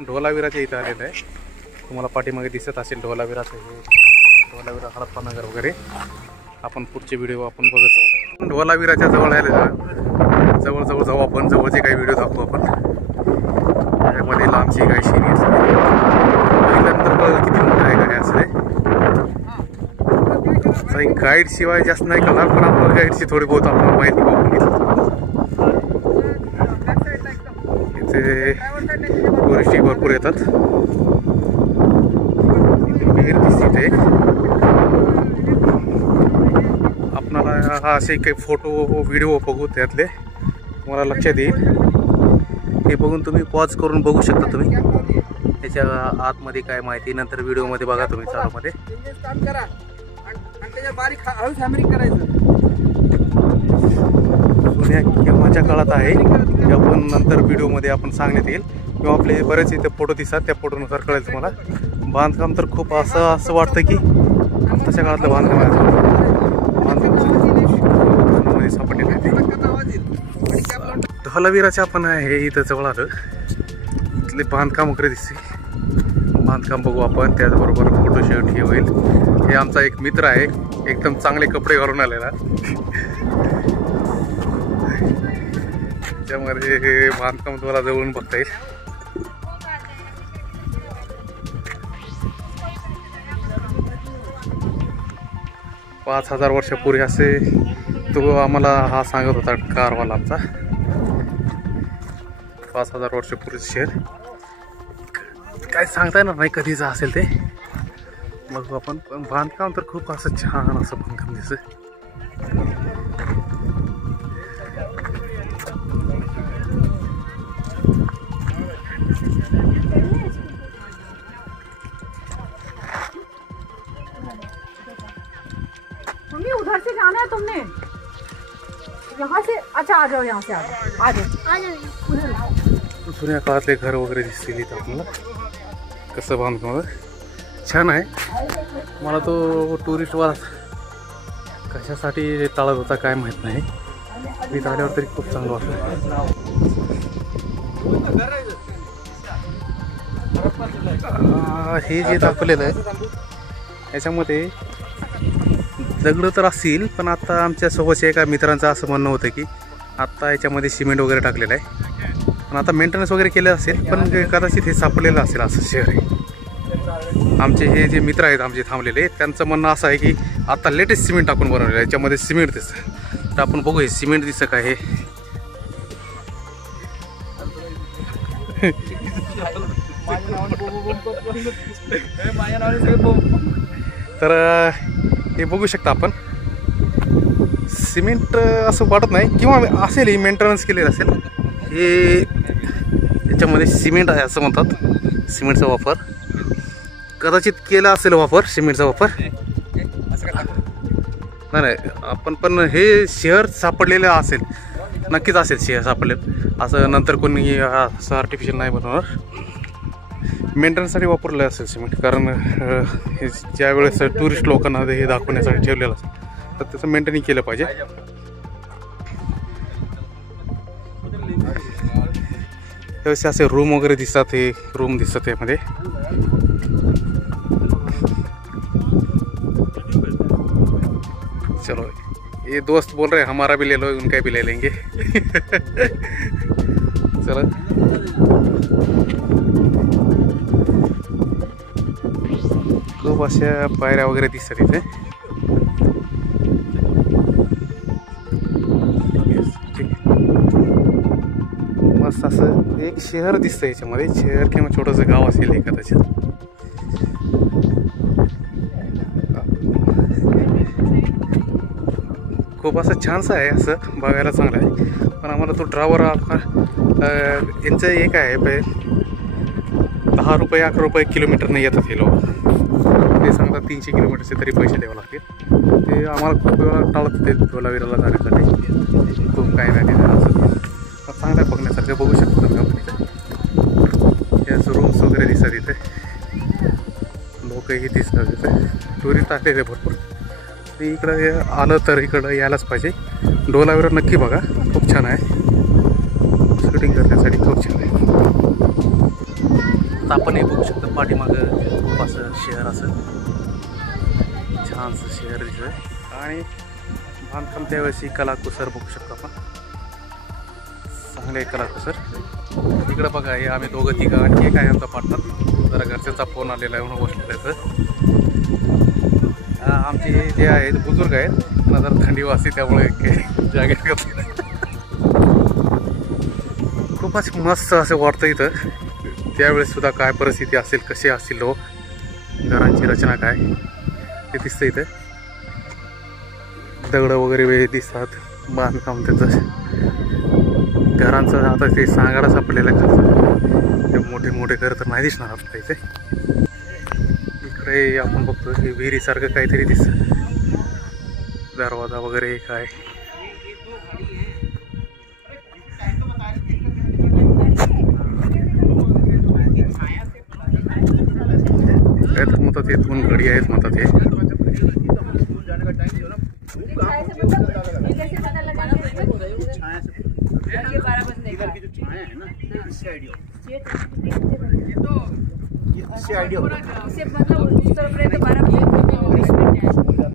आपण ढोलावीराच्या इथं आलेलं आहे। तुम्हाला पाठीमागे दिसत असेल ढोलावीराचं हे ढोलावीरा हडप्पानगर वगैरे। आपण पुढचे व्हिडिओ आपण बघत आहोत। ढोलावीराच्या जवळ आलेलं जवळ जाऊ आपण, जवळचे काही व्हिडिओ दाखवू आपण। त्यामध्ये लांबची काही शिरी पहिल्यानंतर कळलं किती मोठं आहे काय असं आहे। गाईड शिवाय जास्त नाही कळणार, पण आपल्याला गाईडची थोडी बहुत आपल्याला माहिती बघून घेतली। इथे टुरिस्ट भरपूर येतात। विहीर दिसते आपल्याला। हा असे काही फोटो व्हिडिओ बघू त्यातले तुम्हाला लक्षात येईल। हे बघून तुम्ही पॉज करून बघू शकता तुम्ही त्याच्या आतमध्ये काय माहिती, नंतर व्हिडिओमध्ये बघा तुम्ही चालूमध्ये। जुन्या केव्हाच्या काळात आहे ते आपण नंतर व्हिडिओमध्ये आपण सांगण्यात येईल, किंवा आपले बरेच इथे फोटो दिसतात त्या फोटोनुसार कळेल तुम्हाला। बांधकाम तर खूप असं वाटतं की तशा काळातलं बांधकाम आहे, बांधकामामध्ये सापडलेलं आहे। ढोलावीराच्या आपण हे इथं जवळ आलं, इथले बांधकाम वगैरे दिसते। बांधकाम बघू आपण, त्याचबरोबर फोटो शूट हे होईल। हे आमचा एक मित्र आहे, एकदम चांगले कपडे घालून आलेला। त्यामध्ये हे बांधकाम तुम्हाला जवळून बघता येईल। पाच 1000 वर्षापूर्वी असे तो आम्हाला हा सांगत होता कारवाला आमचा। 5000 वर्षापूर्वी शहर काय सांगता येणार नाही कधीच असेल ते बघू आपण। पण बांधकाम तर खूप असं छान असं बांधकाम दिसतं। मम्मी उधर से जाना है तुमने, यहाँ से। अच्छा आ जाओ, यहाँ से आ जाओ, आ जाओ। जुन्या काळातले घर वगैरे दिसतील इथं आपल्याला। कसं बांधकाम छान आहे। मला तो टुरिस्टवाला कशासाठी टाळत होता काय माहीत नाही, मी आल्यावर तरी खूप चांगलं वाटलं। हे जे दाखवलेलं आहे याच्यामध्ये दगड तर असतील, पण आता आमच्या सोबतच्या एका मित्रांचं असं म्हणणं होतं की आत्ता याच्यामध्ये सिमेंट वगैरे टाकलेलं आहे, पण आता मेंटेनन्स वगैरे केलं असेल, पण कदाचित हे सापडलेलं असेल असं शहर आहे। आमचे हे जे मित्र आहेत आमचे थांबलेले, त्यांचं म्हणणं असं आहे की आता लेटेस्ट सिमेंट टाकून बनवलेलं आहे, याच्यामध्ये सिमेंट दिसतं। तर आपण बघू हे सिमेंट दिसतं काय हे। तर हे बघू शकता आपण, सिमेंट असं वाटत नाही, किंवा असेल ही मेंटेनन्स केलेलं असेल। हे याच्यामध्ये सिमेंट आहे असं म्हणतात। सिमेंटचा वापर कदाचित केला असेल, वापर सिमेंटचा वापर नाही आपण, पण हे शहर सापडलेलं असेल, नक्कीच असेल शहर सापडलेलं असं। नंतर कोणी असं आर्टिफिशियल नाही बनवणार, मेंटेनन्ससाठी वापरलं असेल सिमेंट। कारण हे ज्या वेळेस टुरिस्ट लोकांना हे दाखवण्यासाठी ठेवलेलं असेल तर त्याचं मेंटेनिंग केलं पाहिजे। त्यावेळेस असे रूम वगैरे दिसतात, हे रूम दिसतात त्यामध्ये। चलो ये दोस्त बोल रहे हैं हमारा भी ले लो, उनका भी ले लेंगे। चलो खूप अशा पायऱ्या वगैरे दिसतात इथे। मस्त असं एक शहर दिसतं याच्यामध्ये, शहर किंवा छोटंसं गाव असेल हे कदाचित। खूप असं छानसं आहे, असं बघायला चांगलं आहे। पण आम्हाला तो ड्रायव्हर यांचं एक आहे 10 रुपये 11 रुपये किलोमीटरने येतात हे लोक। ते सांगतात 300 किलोमीटरचे तरी पैसे द्यावे लागतील। ते आम्हाला खूप वेळा टाळत होते ढोलावीराला जाण्यासाठी, खूप काही नाही तिथे असं। चांगलं आहे बघण्यासारखं, बघू शकतो तुम्ही आपण इथे। याच रूम्स वगैरे दिसतात इथे, लोकही दिसतात इथे, टुरिस्ट आलेले भरपूर। इकडं आलं तर इकडं यायलाच पाहिजे। ढोलावीरा नक्की बघा, खूप छान आहे, शूटिंग करण्यासाठी खूप छान आहे। आता आपण हे बघू शकतो पाठीमागं खूप असं शहर असं छानसं शहर दिसतं आणि बांधकाम त्यावेळेस कलाकुसर बघू शकतो आपण. चांगले कलाकुसर. इकडं बघा हे आम्ही दोघं तिघं आणि एक आहे आमचा पार्टनर. जरा घरच्याचा फोन आलेला आहे म्हणून बसलेलं आहे. आमचे जे आहेत बुजुर्ग आहेत त्यांना जरा थंडी वाजते त्यामुळे जागे खूपच मस्त असं वाटतं इथं. त्यावेळेस सुद्धा काय परिस्थिती असेल, कसे असतील लोक, घरांची रचना काय ते दिसतं इथं. दगड वगैरे वेळ दिसतात, बांधकाम त्याचं घरांचं आता ते सांगायला सापडलेलं घरचं. ते मोठे मोठे घर तर नाही दिसणार आपल्या इथे. इकडे आपण बघतो हे विहिरीसारखं काहीतरी दिसतं, दरवाजा वगैरे काय. काय तर म्हणतात हे 2 गडी आहेत म्हणतात हे.